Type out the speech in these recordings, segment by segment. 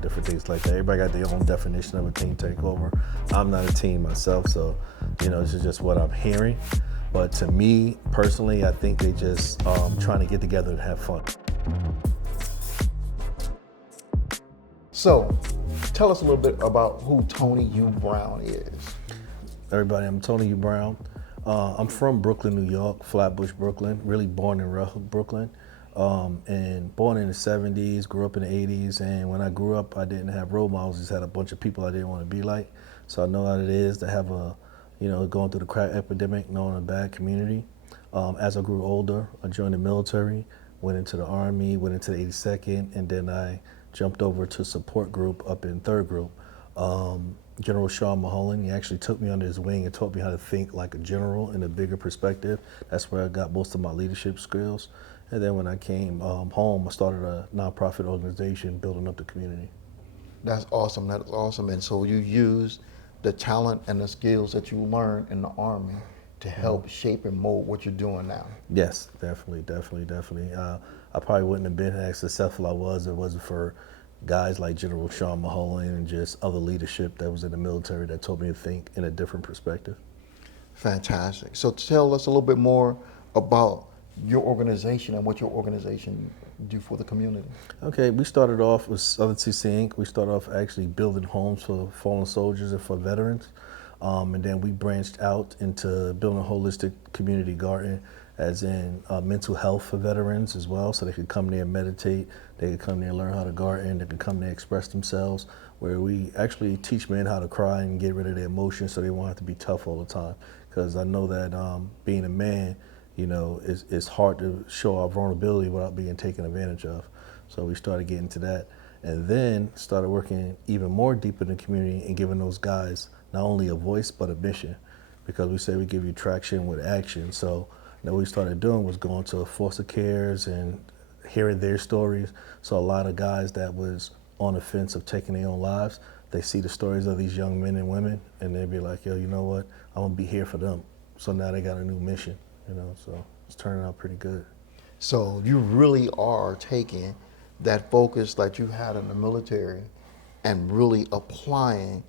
different things like that. Everybody got their own definition of a teen takeover. I'm not a teen myself, so, this is just what I'm hearing. But to me, personally, I think they just trying to get together and have fun. So, tell us a little bit about who Tony U. Brown is. Everybody, I'm Tony U. Brown. I'm from Brooklyn, New York, Flatbush, Brooklyn, really born in Raleigh, Brooklyn. And born in the 70s, grew up in the 80s, and when I grew up, I didn't have role models, just had a bunch of people I didn't want to be like. So I know how it is to have going through the crack epidemic, knowing a bad community. As I grew older, I joined the military, went into the Army, went into the 82nd, and then I jumped over to support group up in 3rd Group. General Sean Mulholland, he actually took me under his wing and taught me how to think like a general in a bigger perspective. That's where I got most of my leadership skills. And then when I came home, I started a nonprofit organization building up the community. That's awesome. That is awesome. And so you use the talent and the skills that you learned in the Army to help shape and mold what you're doing now. Yes, definitely. I probably wouldn't have been as successful I was if it wasn't for guys like General Sean Mulholland and just other leadership that was in the military that told me to think in a different perspective. Fantastic. So tell us a little bit more about your organization and what your organization do for the community. Okay, we started off with Southern TC Inc. We started off actually building homes for fallen soldiers and for veterans. And then we branched out into building a holistic community garden, as in mental health for veterans as well, so they could come there and meditate, they could come there and learn how to garden, they could come there and express themselves, where we actually teach men how to cry and get rid of their emotions so they won't have to be tough all the time. Because I know that being a man, it's hard to show our vulnerability without being taken advantage of. So we started getting to that, and then started working even more deep in the community and giving those guys not only a voice but a mission, because we say we give you traction with action. So what we started doing was going to foster cares and hearing their stories. So a lot of guys that was on the fence of taking their own lives, they see the stories of these young men and women, and they'd be like, yo, you know what? I'm gonna be here for them. So now they got a new mission, so it's turning out pretty good. So you really are taking that focus that you had in the military and really applying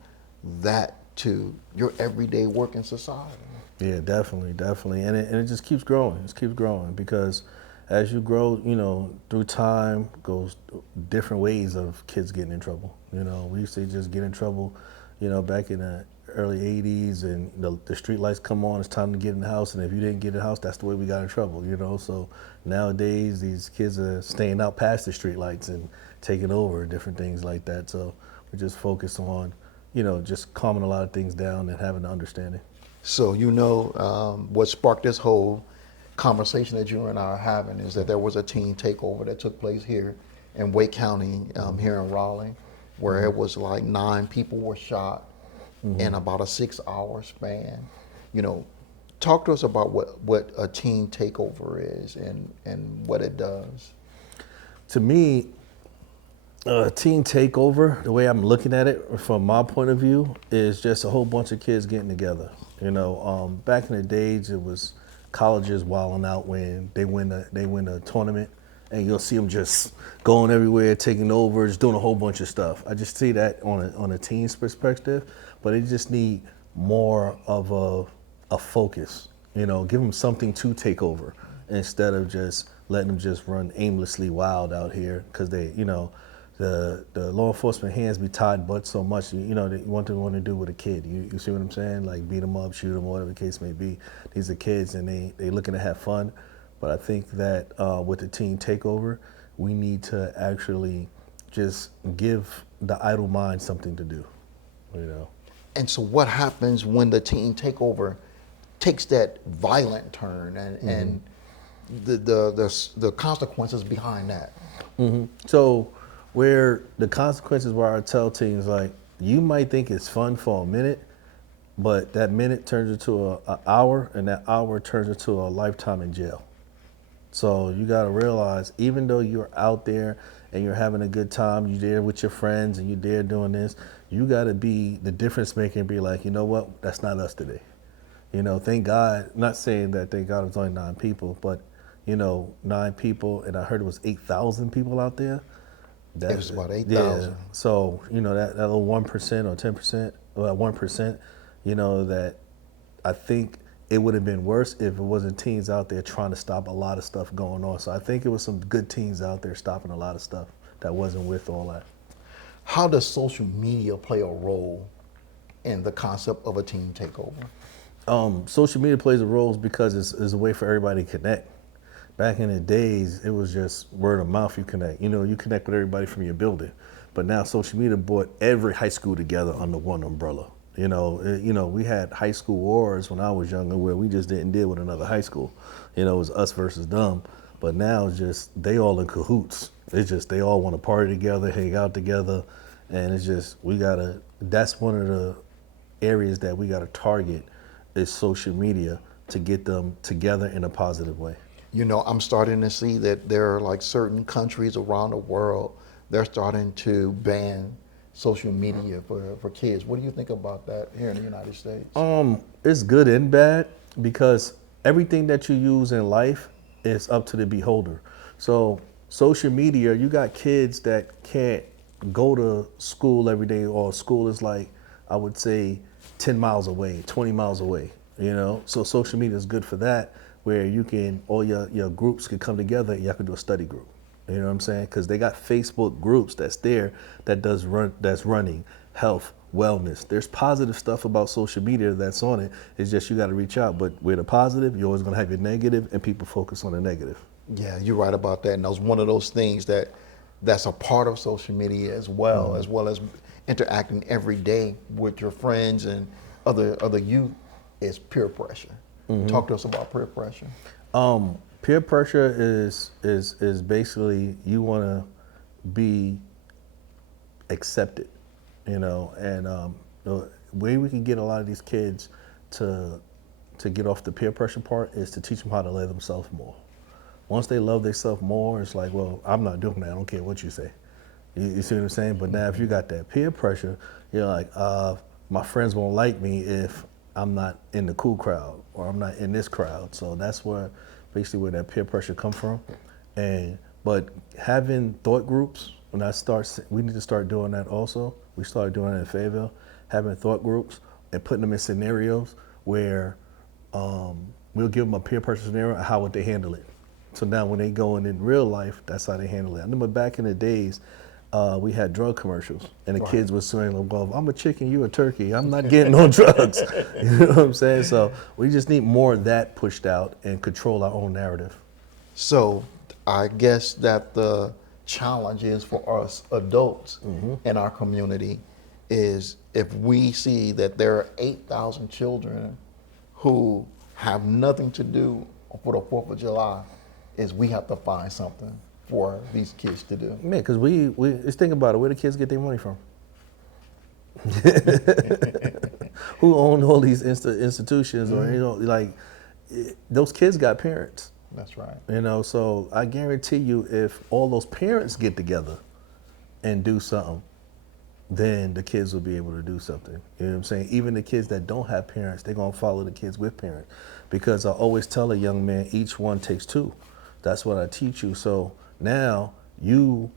that to your everyday work in society. Yeah, definitely. And it just keeps growing. It keeps growing because as you grow, through time goes different ways of kids getting in trouble. We used to just get in trouble, back in the early 80s, and the street lights come on, it's time to get in the house, and if you didn't get in the house, that's the way we got in trouble, So nowadays, these kids are staying out past the street lights and taking over, different things like that. So we just focus on, just calming a lot of things down and having an understanding. So what sparked this whole conversation that you and I are having is that there was a teen takeover that took place here in Wake County, here in Raleigh, where it was like 9 people were shot in about a 6-hour span. Talk to us about what a teen takeover is and what it does. To me, teen takeover, the way I'm looking at it from my point of view, is just a whole bunch of kids getting together. Back in the days, it was colleges wilding out when they win a tournament, and you'll see them just going everywhere, taking over, just doing a whole bunch of stuff. I just see that on a teen's perspective, but they just need more of a focus. Give them something to take over instead of just letting them just run aimlessly wild out here, because they, the law enforcement hands be tied but so much, they want to do with a kid. You see what I'm saying? Like beat them up, shoot them, whatever the case may be. These are kids and they looking to have fun. But I think that with the teen takeover, we need to actually just give the idle mind something to do, And so what happens when the teen takeover takes that violent turn and the consequences behind that? So where the consequences where I tell teens, like, you might think it's fun for a minute, but that minute turns into an hour, and that hour turns into a lifetime in jail. So you got to realize, even though you're out there and you're having a good time, you're there with your friends and you're there doing this, you got to be the difference maker and be like, you know what, that's not us today. Thank God, not saying that thank God it was only 9 people, but 9 people, and I heard it was 8,000 people out there. It was about Yeah. 8,000. So that little 1% or 10%, well, 1%, that I think it would have been worse if it wasn't teens out there trying to stop a lot of stuff going on. So I think it was some good teens out there stopping a lot of stuff that wasn't with all that. How does social media play a role in the concept of a teen takeover? Social media plays a role because it's a way for everybody to connect. Back in the days, it was just word of mouth. You connect. You connect with everybody from your building. But now social media brought every high school together under one umbrella. We had high school wars when I was younger where we just didn't deal with another high school. It was us versus them. But now it's just they all in cahoots. It's just they all want to party together, hang out together, and it's just that's one of the areas that we gotta target is social media to get them together in a positive way. I'm starting to see that there are like certain countries around the world, they're starting to ban social media for kids. What do you think about that here in the United States? It's good and bad because everything that you use in life is up to the beholder. So social media, you got kids that can't go to school every day, or school is like, I would say 10 miles away, 20 miles away, So social media is good for that, where all your groups can come together and y'all can do a study group. You know what I'm saying? Because they got Facebook groups that's running health, wellness. There's positive stuff about social media that's on it. It's just you got to reach out. But with the positive, you're always going to have your negative, and people focus on the negative. Yeah, you're right about that. And that was one of those things that's a part of social media as well as interacting every day with your friends and other youth, is peer pressure. Talk to us about peer pressure. Peer pressure is basically you want to be accepted, and the way we can get a lot of these kids to get off the peer pressure part is to teach them how to love themselves more. Once they love themselves more, it's like, well, I'm not doing that. I don't care what you say. You see what I'm saying? But now if you got that peer pressure, you're like, my friends won't like me if I'm not in the cool crowd or I'm not in this crowd. So that's where that peer pressure come from. But having thought groups, we need to start doing that also. We started doing it in Fayetteville, having thought groups and putting them in scenarios where we'll give them a peer pressure scenario and how would they handle it. So now when they go in real life, that's how they handle it. I remember back in the days, we had drug commercials, and the kids were saying, well, I'm a chicken, you a turkey. I'm not getting no drugs. You know what I'm saying? So we just need more of that pushed out and control our own narrative. So I guess that the challenge is for us adults in our community is if we see that there are 8,000 children who have nothing to do for the 4th of July, is we have to find something for these kids to do. Man, because let's think about it. Where do kids get their money from? Who own all these institutions? Or those kids got parents. That's right. So I guarantee you, if all those parents get together and do something, then the kids will be able to do something. You know what I'm saying? Even the kids that don't have parents, they're gonna follow the kids with parents. Because I always tell a young man, each one takes two. That's what I teach you. So now you,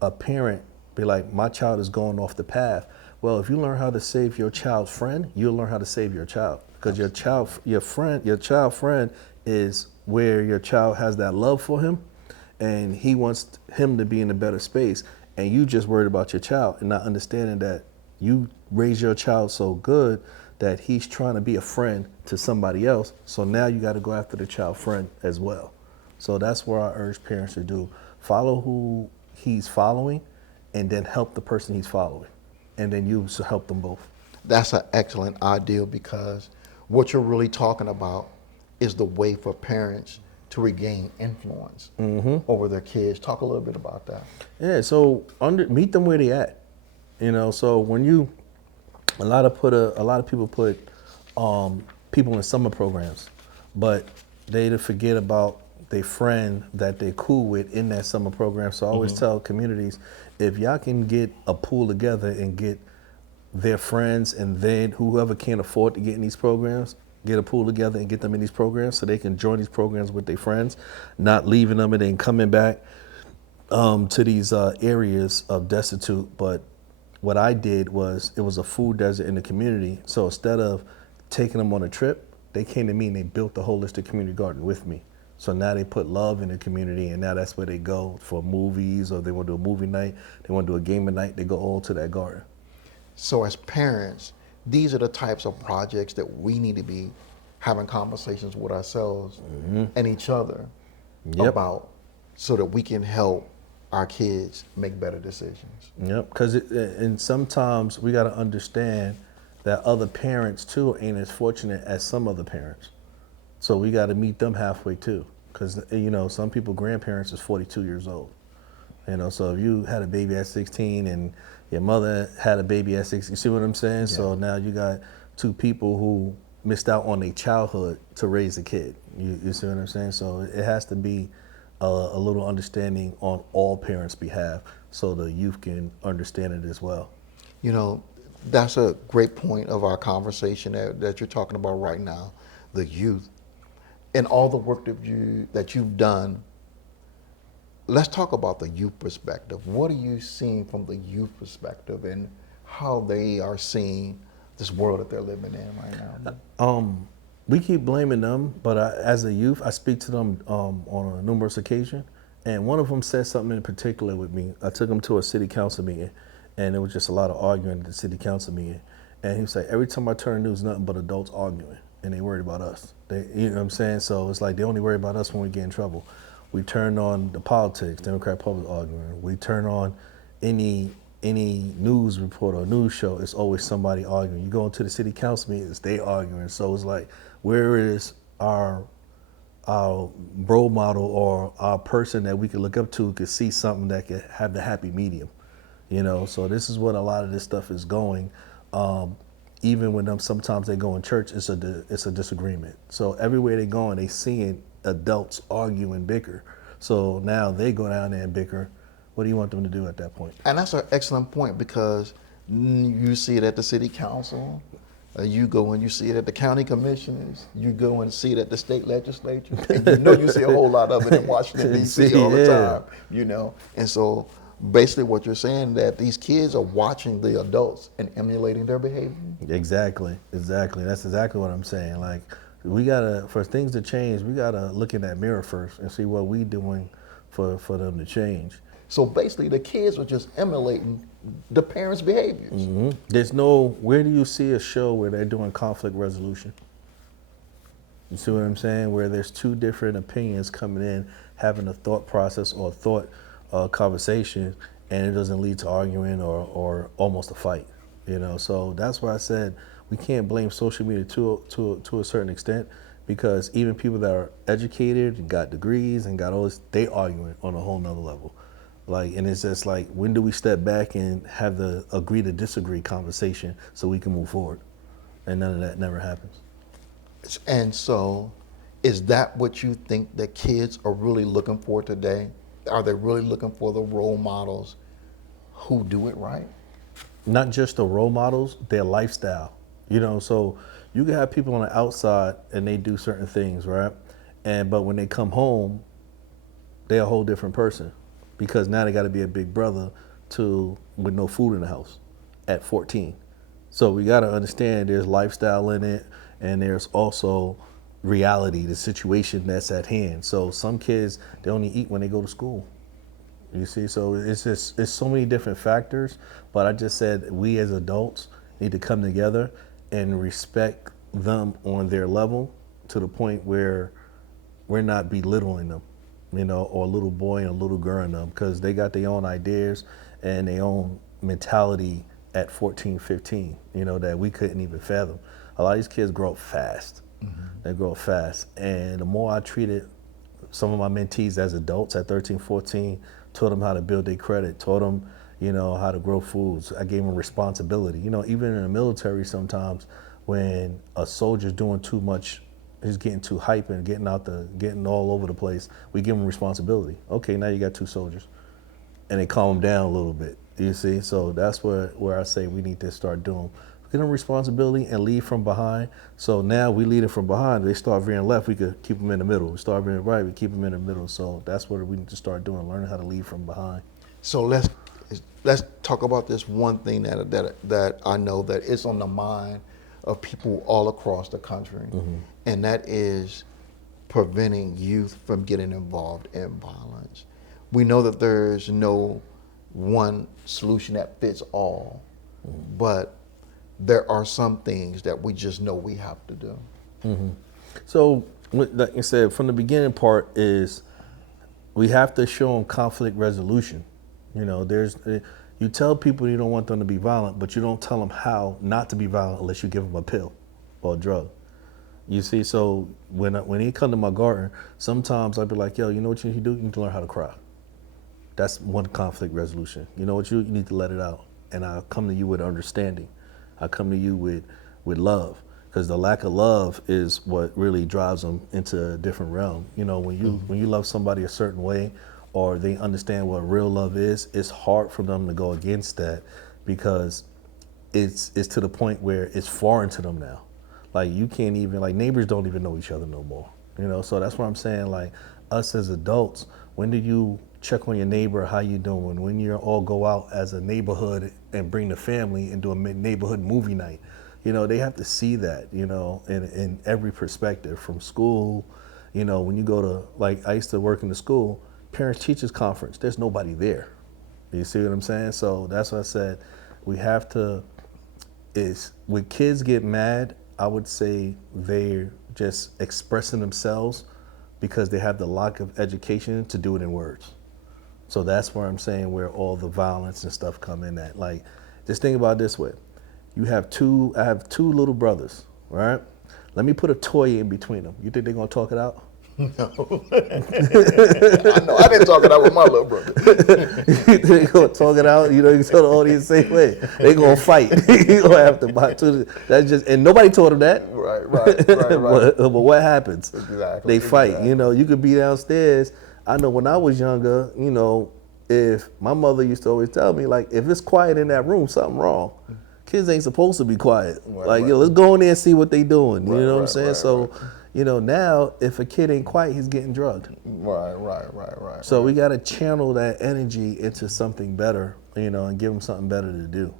a parent, be like, my child is going off the path. Well, if you learn how to save your child's friend, you'll learn how to save your child. Because your child friend is where your child has that love for him, and he wants him to be in a better space. And you just worried about your child and not understanding that you raise your child so good that he's trying to be a friend to somebody else. So now you got to go after the child friend as well. So that's where I urge parents to do. Follow who he's following and then help the person he's following. And then you help them both. That's an excellent idea, because what you're really talking about is the way for parents to regain influence over their kids. Talk a little bit about that. Yeah, so meet them where they at. So when a lot of people put people in summer programs, but they forget about their friend that they're cool with in that summer program. So I always tell communities, if y'all can get a pool together and get their friends and then whoever can't afford to get in these programs, get a pool together and get them in these programs so they can join these programs with their friends, not leaving them and then coming back to these areas of destitute. But what I did was, it was a food desert in the community. So instead of taking them on a trip, they came to me and they built the holistic community garden with me. So now they put love in the community, and now that's where they go for movies, or they want to do a movie night, they want to do a game night, they go all to that garden. So as parents, these are the types of projects that we need to be having conversations with ourselves and each other about, so that we can help our kids make better decisions. Yep, because and sometimes we got to understand that other parents too ain't as fortunate as some other parents. So we got to meet them halfway too, because some people grandparents is 42 years old. So if you had a baby at 16 and your mother had a baby at 16, you see what I'm saying? Yeah. So now you got two people who missed out on their childhood to raise a kid. You see what I'm saying? So it has to be a little understanding on all parents' behalf, so the youth can understand it as well. That's a great point of our conversation that you're talking about right now, the youth, and all the work that you've done. Let's talk about the youth perspective. What are you seeing from the youth perspective, and how they are seeing this world that they're living in right now? We keep blaming them, but as a youth, I speak to them on a numerous occasion, and one of them said something in particular with me. I took him to a city council meeting, and there was just a lot of arguing at the city council meeting. And he was like, every time I turn the news, nothing but adults arguing, and they worried about us. You know what I'm saying? So it's like they only worry about us when we get in trouble. We turn on the politics, Democrat public arguing. We turn on any news report or news show, it's always somebody arguing. You go into the city council meetings, they arguing. So it's like, where is our role model, or our person that we could look up to, who could see something that could have the happy medium? So this is what a lot of this stuff is going. Even when sometimes they go in church, it's a disagreement. So everywhere they go, they seeing adults argue and bicker. So now they go down there and bicker. What do you want them to do at that point? And that's an excellent point, because you see it at the city council, you go and you see it at the county commissioners, you go and see it at the state legislature, and you see a whole lot of it in Washington, D.C. all the time, And so basically what you're saying, that these kids are watching the adults and emulating their behavior. Exactly. That's exactly what I'm saying. Like, for things to change, we gotta look in that mirror first and see what we doing for them to change. So basically the kids are just emulating the parents' behaviors. Mm-hmm. Where do you see a show where they're doing conflict resolution? You see what I'm saying? Where there's two different opinions coming in, having a thought process or thought conversation, and it doesn't lead to arguing or almost a fight. So that's why I said we can't blame social media to a certain extent, because even people that are educated and got degrees and got all this, they arguing on a whole nother level. And it's just like, when do we step back and have the agree to disagree conversation so we can move forward? And none of that never happens. And so, is that what you think that kids are really looking for today? Are they really looking for the role models who do it right? Not just the role models, their lifestyle. So you can have people on the outside and they do certain things, right? But when they come home, they're a whole different person, because now they got to be a big brother with no food in the house at 14. So we got to understand there's lifestyle in it, and there's also reality, the situation that's at hand. So some kids, they only eat when they go to school. You see, so it's so many different factors. But I just said we as adults need to come together and respect them on their level, to the point where we're not belittling them, or a little boy and a little girl in them, because they got their own ideas and their own mentality at 14, 15, that we couldn't even fathom. A lot of these kids grow up fast. Mm-hmm. They grow up fast. And the more I treated some of my mentees as adults at 13, 14, taught them how to build their credit, taught them, how to grow foods. I gave them responsibility. Even in the military, sometimes when a soldier's doing too much, he's getting too hype and getting all over the place, we give him responsibility. Okay, now you got two soldiers. And they calm them down a little bit, you see? So that's where I say we need to start doing. them responsibility and lead from behind. So now we lead them from behind. They start veering left, we could keep them in the middle. We start veering right, we keep them in the middle. So that's what we need to start doing, learning how to lead from behind. So let's talk about this one thing that I know that is on the mind of people all across the country, and that is preventing youth from getting involved in violence. We know that there's no one solution that fits all, but there are some things that we just know we have to do. So, like I said, from the beginning part is we have to show them conflict resolution. You know, you tell people you don't want them to be violent, but you don't tell them how not to be violent unless you give them a pill or a drug. You see, so when he come to my garden, sometimes I'd be like, yo, you know what you need to do? You need to learn how to cry. That's one conflict resolution. You know what you need to let it out. And I'll come to you with understanding. I come to you with love, because the lack of love is what really drives them into a different realm. You know, when you love somebody a certain way, or they understand what real love is, it's hard for them to go against that, because it's to the point where it's foreign to them now. Like, you can't even, like, neighbors don't even know each other no more. You know, so that's what I'm saying. Like, us as adults, when do you check on your neighbor, how you doing? When you all go out as a neighborhood and bring the family and do a neighborhood movie night, you know, they have to see that, you know, in every perspective, from school. You know, when you go to, like, I used to work in the school, parents-teachers conference, there's nobody there. You see what I'm saying? So that's what I said. We have to, when kids get mad, I would say they're just expressing themselves because they have the lack of education to do it in words. So that's where I'm saying where all the violence and stuff come in at. Like, just think about it this way. I have two little brothers, right? Let me put a toy in between them. You think they're gonna talk it out? No. I know, I didn't talk it out with my little brother. They gonna talk it out. You know, you tell the audience the same way. They gonna fight. You gonna have to buy two. That's just, and nobody told them that. Right. But what happens? Exactly. They fight. Exactly. You know, you could be downstairs. I know when I was younger, you know, if my mother used to always tell me, like, if it's quiet in that room, something wrong. Kids ain't supposed to be quiet. Yo, let's go in there and see what they doing. You know what I'm saying? So. You know, now if a kid ain't quiet, he's getting drugged. Right. So we got to channel that energy into something better, you know, and give them something better to do.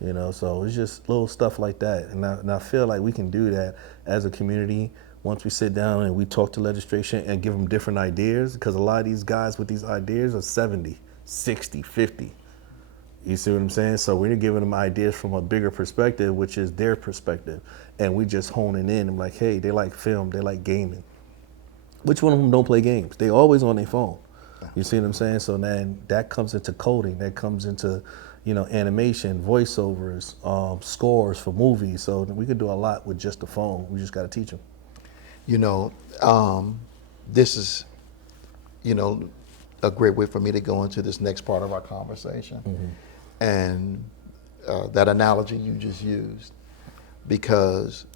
You know, so it's just little stuff like that. And I feel like we can do that as a community once we sit down and we talk to legislation and give them different ideas, because a lot of these guys with these ideas are 70, 60, 50. You see what I'm saying? So we're giving them ideas from a bigger perspective, which is their perspective. And we just honing in and like, hey, they like film, they like gaming. Which one of them don't play games? They always on their phone. You see what I'm saying? So then that comes into coding, that comes into, you know, animation, voiceovers, scores for movies. So we can do a lot with just the phone. We just got to teach them. You know, this is, you know, a great way for me to go into this next part of our conversation. And that analogy you just used, because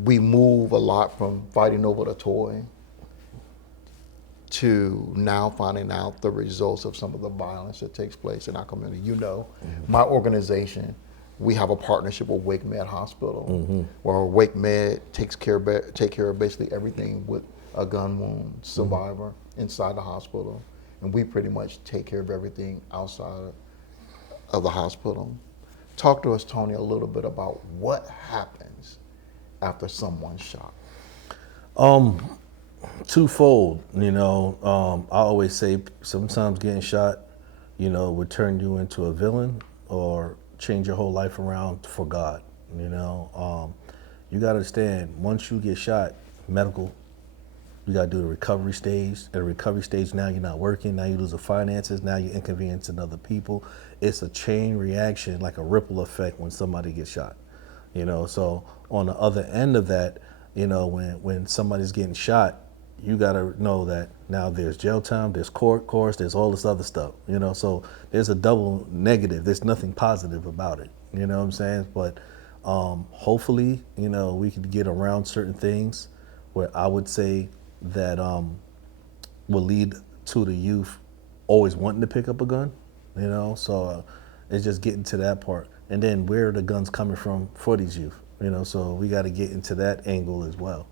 we move a lot from fighting over the toy to now finding out the results of some of the violence that takes place in our community. You know, my organization, we have a partnership with Wake Med Hospital, where Wake Med take care of basically everything with a gun wound survivor inside the hospital, and we pretty much take care of everything outside of the hospital. Talk to us, Tony, a little bit about what happens after someone's shot. Twofold, you know. I always say sometimes getting shot, you know, would turn you into a villain or change your whole life around for God. You know, you got to understand, once you get shot, medical, you got to do the recovery stage. At the recovery stage, now you're not working, now you lose the finances, now you're inconveniencing other people. It's a chain reaction, like a ripple effect when somebody gets shot. You know, so on the other end of that, you know, when somebody's getting shot, you got to know that now there's jail time, there's course, there's all this other stuff, you know, so there's a double negative. There's nothing positive about it, you know what I'm saying? But hopefully, you know, we could get around certain things where I would say that will lead to the youth always wanting to pick up a gun, you know, so it's just getting to that part. and then where are the guns coming from for these youth? So we got to get into that angle as well.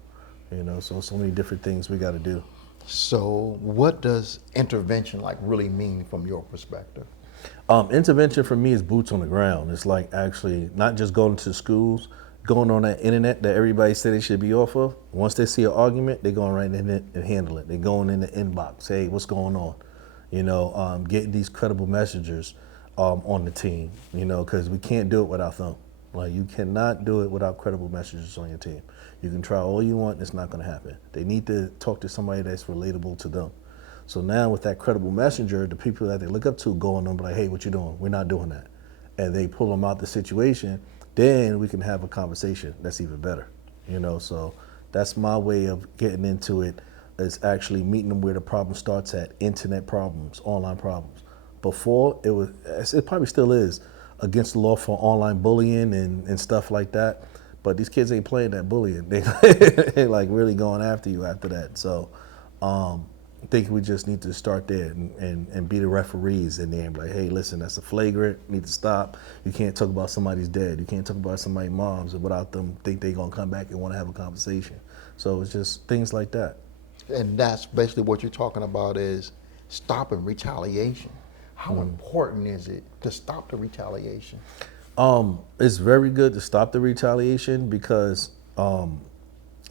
So many different things we got to do. So what does intervention like really mean from your perspective? Intervention for me is boots on the ground. It's like actually not just going to schools, going on that internet that everybody said they should be off of. Once they see an argument, they're going right in it and handle it. They're going in the inbox, hey, what's going on? Getting these credible messengers on the team, because we can't do it without them. Like, you cannot do it without credible messengers on your team. You can try all you want, it's not going to happen. They need to talk to somebody that's relatable to them. So now with that credible messenger, the people that they look up to go on them like, hey, what you doing? We're not doing that. And they pull them out the situation, then we can have a conversation that's even better. So that's my way of getting into it, is actually meeting them where the problem starts at, internet problems, online problems. Before, it probably still is, against the law for online bullying and stuff like that. But these kids ain't playing that bullying. They like really going after you after that. So I think we just need to start there and be the referees in there and be like, hey, listen, that's a flagrant, need to stop. You can't talk about somebody's dead. You can't talk about somebody's moms without them think they're gonna come back and wanna have a conversation. So it's just things like that. And that's basically what you're talking about, is stopping retaliation. How important is it to stop the retaliation? It's very good to stop the retaliation because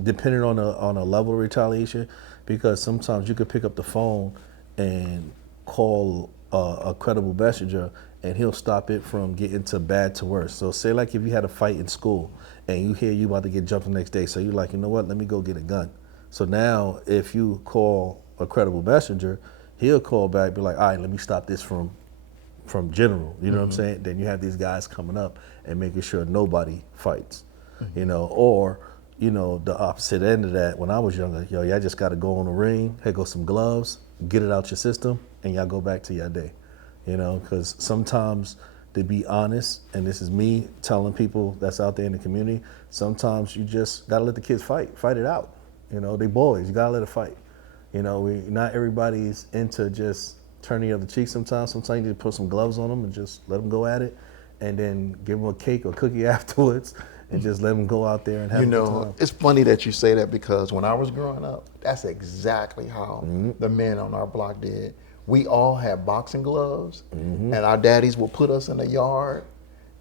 depending on a level of retaliation, because sometimes you could pick up the phone and call a credible messenger and he'll stop it from getting to bad to worse. So say like if you had a fight in school and you hear you about to get jumped the next day, so you're like, you know what, let me go get a gun. So now if you call a credible messenger, he'll call back, be like, all right, let me stop this from general, you know what I'm saying? Then you have these guys coming up and making sure nobody fights, or, the opposite end of that, when I was younger, y'all just got to go on the ring, here go some gloves, get it out your system, and y'all go back to your day, because sometimes, to be honest, and this is me telling people that's out there in the community, sometimes you just got to let the kids fight it out. They boys, you got to let it fight. Not everybody's into just turn the other cheek sometimes. Sometimes you need to put some gloves on them and just let them go at it, and then give them a cake or cookie afterwards and just let them go out there and have a good time. It's funny that you say that, because when I was growing up, that's exactly how the men on our block did. We all had boxing gloves, and our daddies would put us in the yard,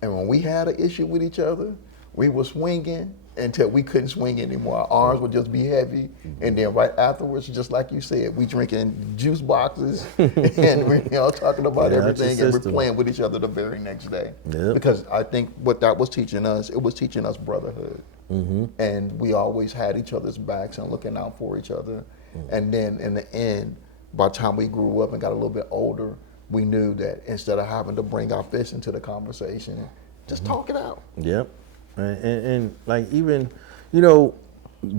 and when we had an issue with each other, we were swinging until we couldn't swing anymore. Our arms would just be heavy, and then right afterwards, just like you said, we drinking juice boxes and we're talking about everything, and we're playing with each other the very next day. Yep. Because I think what that was teaching us, it was teaching us brotherhood, and we always had each other's backs and looking out for each other. And then in the end, by the time we grew up and got a little bit older, we knew that instead of having to bring our fists into the conversation, just talk it out. Yep. And like even,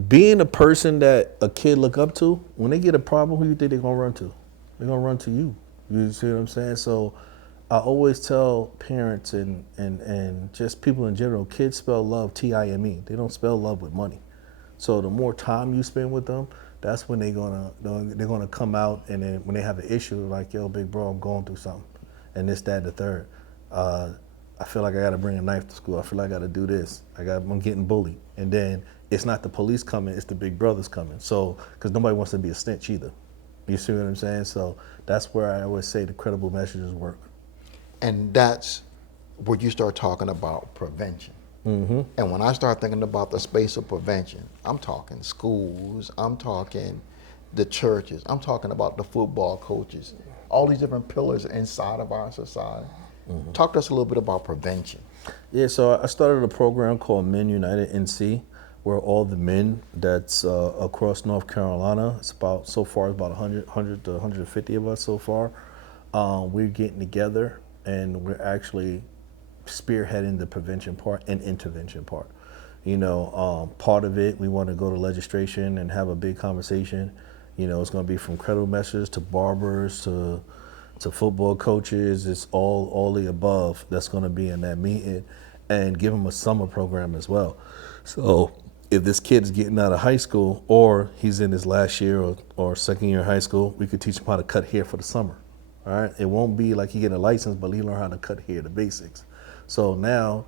being a person that a kid look up to, when they get a problem, who you think they're gonna run to? They're gonna run to you. You see what I'm saying? So I always tell parents and just people in general, kids spell love T-I-M-E. They don't spell love with money. So the more time you spend with them, that's when they're gonna come out, and then when they have an issue, like, yo, big bro, I'm going through something, and this, that, and the third. I feel like I gotta bring a knife to school. I feel like I gotta do this. I'm getting bullied. And then it's not the police coming, it's the big brothers coming. So, because nobody wants to be a snitch either. You see what I'm saying? So that's where I always say the credible messages work. And that's where you start talking about prevention. And when I start thinking about the space of prevention, I'm talking schools, I'm talking the churches, I'm talking about the football coaches, all these different pillars inside of our society. Talk to us a little bit about prevention. Yeah, so I started a program called Men United NC, where all the men that's across North Carolina, so far it's about 100 to 150 of us so far. We're getting together and we're actually spearheading the prevention part and intervention part. Part of it, we want to go to legislation and have a big conversation. It's going to be from credible messengers to barbers to football coaches. It's all the above that's going to be in that meeting, and give them a summer program as well. So if this kid's getting out of high school, or he's in his last year or second year of high school, we could teach him how to cut hair for the summer. All right, it won't be like he get a license, but he learn how to cut hair, the basics. So now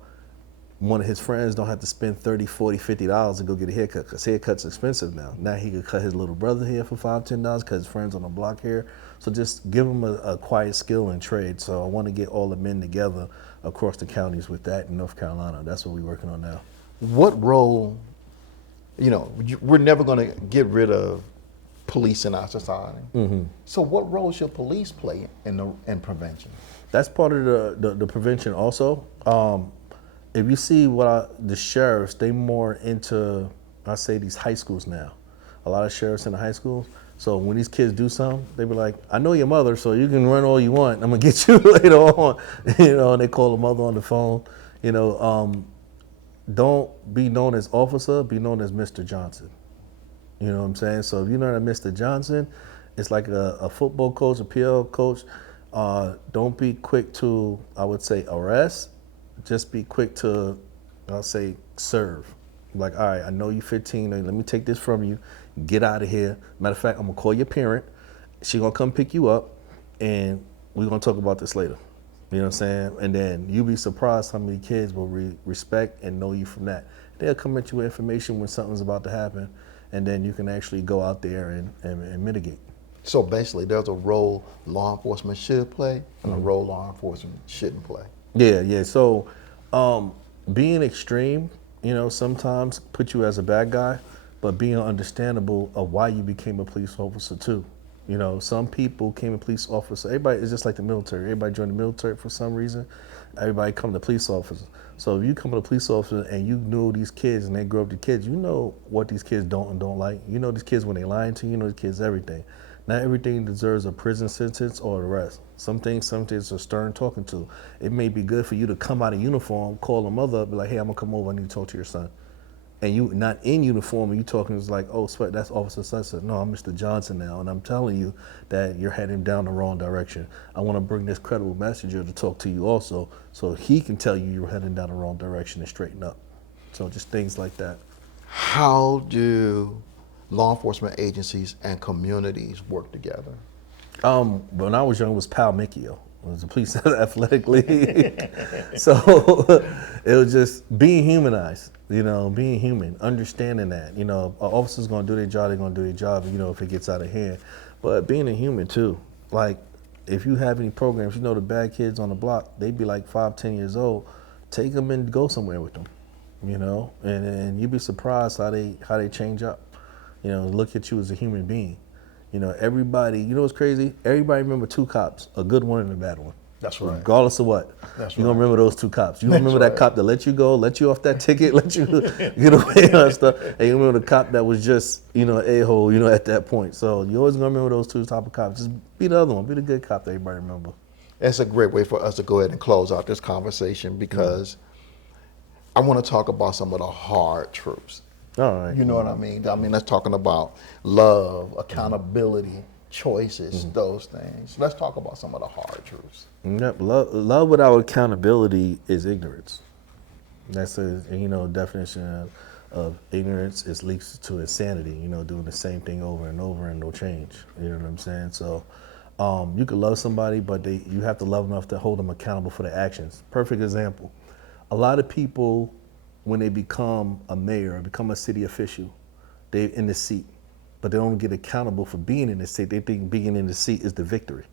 one of his friends don't have to spend $30, $40, $50 to go get a haircut, because haircut's expensive now. Now he could cut his little brother hair for $5, $10 because his friends on the block here. So just give him a quiet skill and trade. So I want to get all the men together across the counties with that in North Carolina. That's what we're working on now. What role, we're never going to get rid of police in our society. So what role should police play in prevention? That's part of the prevention also. If you see the sheriffs, they more into, I say, these high schools now. A lot of sheriffs in the high schools. So when these kids do something, they be like, I know your mother, so you can run all you want. I'm gonna get you later on. And they call the mother on the phone. Don't be known as officer, be known as Mr. Johnson. You know what I'm saying? So if you know that Mr. Johnson, it's like a football coach, a PL coach. Don't be quick to, I would say, arrest. Just be quick to, I'll say, serve. Like, all right, I know you're 15. Let me take this from you. Get out of here. Matter of fact, I'm going to call your parent. She going to come pick you up, and we're going to talk about this later. You know what I'm saying? And then you'll be surprised how many kids will respect and know you from that. They'll come at you with information when something's about to happen, and then you can actually go out there and mitigate. So basically, there's a role law enforcement should play and a role law enforcement shouldn't play. Yeah. So being extreme, sometimes put you as a bad guy, but being understandable of why you became a police officer too. Some people became a police officer. Everybody is just like the military. Everybody joined the military for some reason. Everybody come to police officer. So if you come to a police officer and you know these kids and they grow up the kids, you know what these kids don't and don't like. You know these kids when they lying to you, these kids everything. Not everything deserves a prison sentence or arrest. Some things are stern talking to. It may be good for you to come out of uniform, call a mother up, be like, hey, I'm gonna come over, I need to talk to your son. And you not in uniform and you talking, it's like, oh, sweat, that's Officer Sunset. No, I'm Mr. Johnson now, and I'm telling you that you're heading down the wrong direction. I wanna bring this credible messenger to talk to you also, so he can tell you you're heading down the wrong direction and straighten up. So just things like that. How do law enforcement agencies and communities work together? When I was young, it was Pal Micchio. It was a police athletic league. So it was just being humanized, being human, understanding that, an officer's gonna do their job, they're gonna do their job, if it gets out of hand. But being a human too, like if you have any programs, the bad kids on the block, they'd be like 5, 10 years old, take them and go somewhere with them, and you'd be surprised how they change up. Look at you as a human being. Everybody, what's crazy? Everybody remember 2 cops, a good one and a bad one. That's right. Regardless of what. That's You're right. going to remember those 2 cops. You remember that cop that let you go, let you off that ticket, let you get away and stuff. And you remember the cop that was just, an a-hole, at that point. So you're always going to remember those 2 type of cops. Just be the other one. Be the good cop that everybody remember. That's a great way for us to go ahead and close out this conversation because I want to talk about some of the hard truths. All right. You know what I mean? I mean, that's talking about love, accountability, choices, those things. Let's talk about some of the hard truths. Yep. Love without accountability is ignorance. That's a definition of ignorance. It leads to insanity. Doing the same thing over and over and no change. You know what I'm saying? So you could love somebody, but you have to love enough to hold them accountable for their actions. Perfect example. A lot of people, when they become a mayor or become a city official, they're in the seat, but they don't get accountable for being in the seat. They think being in the seat is the victory.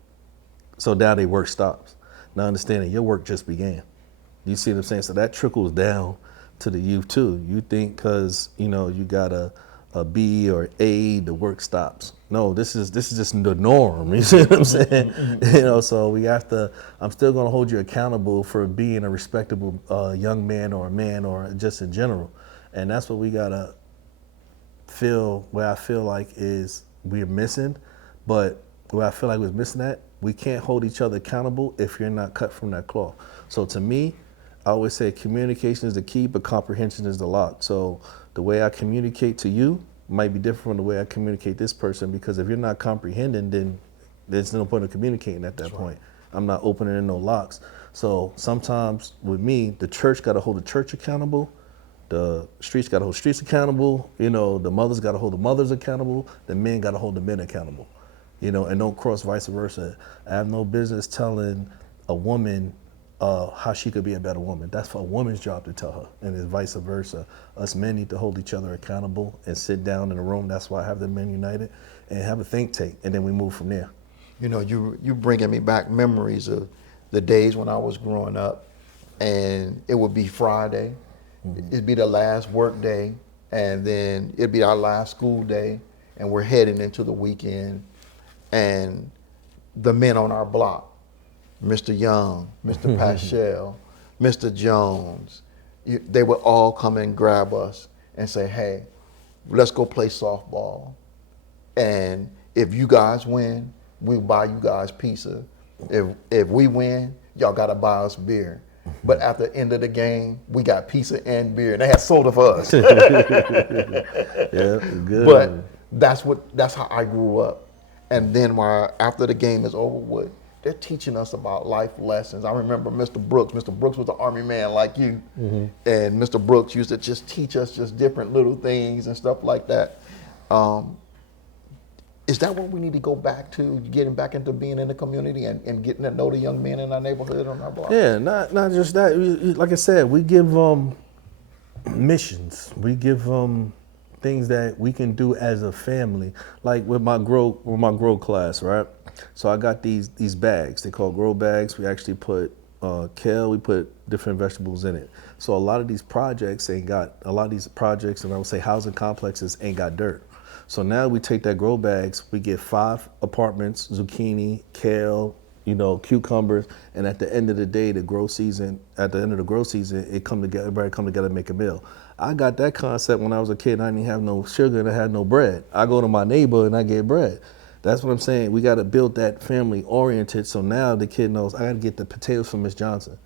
So now their work stops. Now understanding your work just began. You see what I'm saying? So that trickles down to the youth too. You think because you got a B or A, the work stops. No, this is just the norm. You see what I'm saying? So we have to. I'm still going to hold you accountable for being a respectable young man or a man or just in general, and that's what we gotta feel. Where I feel like is we're missing, but where I feel like we're missing that, we can't hold each other accountable if you're not cut from that cloth. So to me, I always say communication is the key, but comprehension is the lock. So the way I communicate to you might be different from the way I communicate this person, because if you're not comprehending, then there's no point of communicating at that point. I'm not opening in no locks. So sometimes with me, the church got to hold the church accountable. The streets got to hold streets accountable. The mothers got to hold the mothers accountable. The men got to hold the men accountable. And don't cross vice versa. I have no business telling a woman how she could be a better woman. That's for a woman's job to tell her, and it's vice versa. Us men need to hold each other accountable and sit down in a room. That's why I have the Men United and have a think tank, and then we move from there. You know, you bringing me back memories of the days when I was growing up, and it would be Friday, it'd be the last work day, and then it'd be our last school day, and we're heading into the weekend, and the men on our block, Mr. Young, Mr. Paschal, Mr. Jones, they would all come and grab us and say, hey, let's go play softball. And if you guys win, we'll buy you guys pizza. If we win, y'all gotta buy us beer. But at the end of the game, we got pizza and beer. And they had soda for us. Yeah, good. But that's how I grew up. And then after the game is over with, they're teaching us about life lessons. I remember Mr. Brooks. Mr. Brooks was an Army man like you. And Mr. Brooks used to just teach us just different little things and stuff like that. Is that what we need to go back to, getting back into being in the community and getting to know the young men in our neighborhood on our block? Yeah, not just that. Like I said, we give missions. We give things that we can do as a family. Like with my grow class, right? So I got these bags. They call grow bags. We actually put kale. We put different vegetables in it. So a lot of these projects and I would say housing complexes ain't got dirt. So now we take that grow bags, we get 5 apartments, zucchini, kale, cucumbers, and at the end of the day, at the end of the grow season, everybody come together and make a meal. I got that concept when I was a kid. I didn't have no sugar and I had no bread. I go to my neighbor and I get bread. That's what I'm saying. We got to build that family oriented. So now the kid knows I got to get the potatoes from Miss Johnson.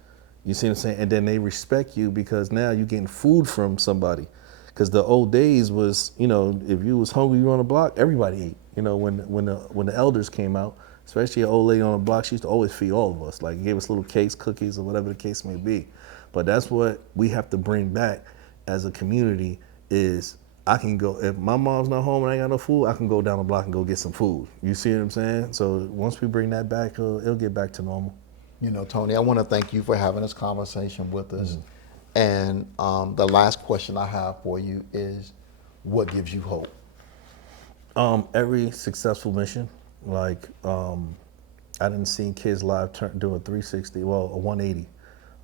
You see what I'm saying? And then they respect you because now you're getting food from somebody. Because the old days was, if you was hungry, you were on the block, everybody ate. When the elders came out, especially an old lady on the block, she used to always feed all of us. Like, gave us little cakes, cookies, or whatever the case may be. But that's what we have to bring back as a community is I can go, if my mom's not home and I ain't got no food, I can go down the block and go get some food. You see what I'm saying? So once we bring that back, it'll get back to normal. Tony, I want to thank you for having this conversation with us. And the last question I have for you is, what gives you hope? Every successful mission, like I didn't see kids live do a 360, a 180,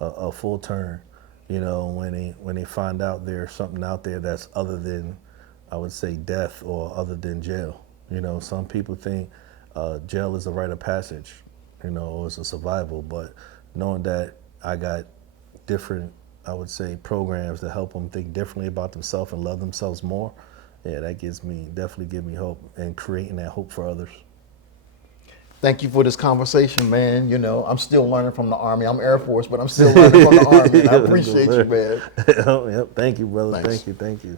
a full turn. When they find out there's something out there that's other than, I would say, death or other than jail. Some people think jail is a rite of passage, or it's a survival. But knowing that I got different, I would say, programs to help them think differently about themselves and love themselves more. Yeah, that definitely gives me hope and creating that hope for others. Thank you for this conversation, man. I'm still learning from the Army. I'm Air Force, but I'm still learning from the Army. And I appreciate you, man. Yep. Thank you, brother. Thanks. Thank you.